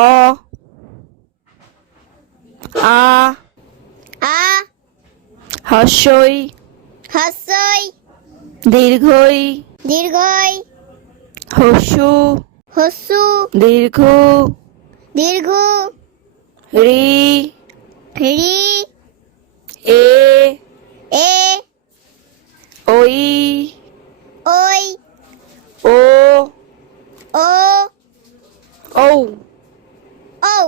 অ আ আ হস্যই হস্যই দীর্ঘই দীর্ঘই হস্যু হস্যু দীর্ঘ দীর্ঘ রি রি এ এ ওই ওই ও ও ঔ ও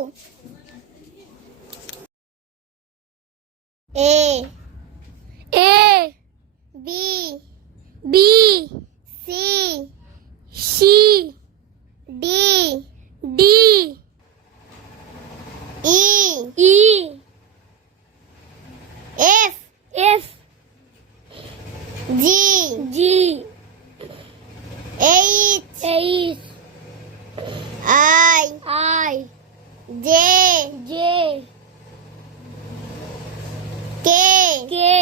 A A B B C C D D E E F F G G H H I I J J K K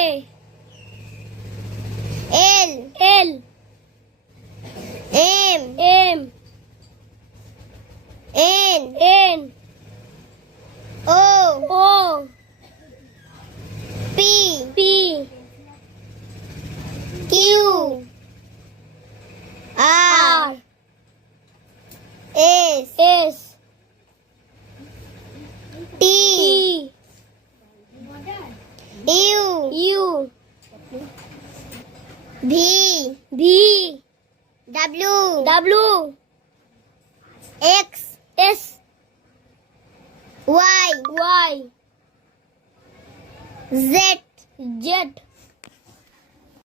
L L M M N N O O P P Q R R S S T T U U V V W W X S Y Y Z Z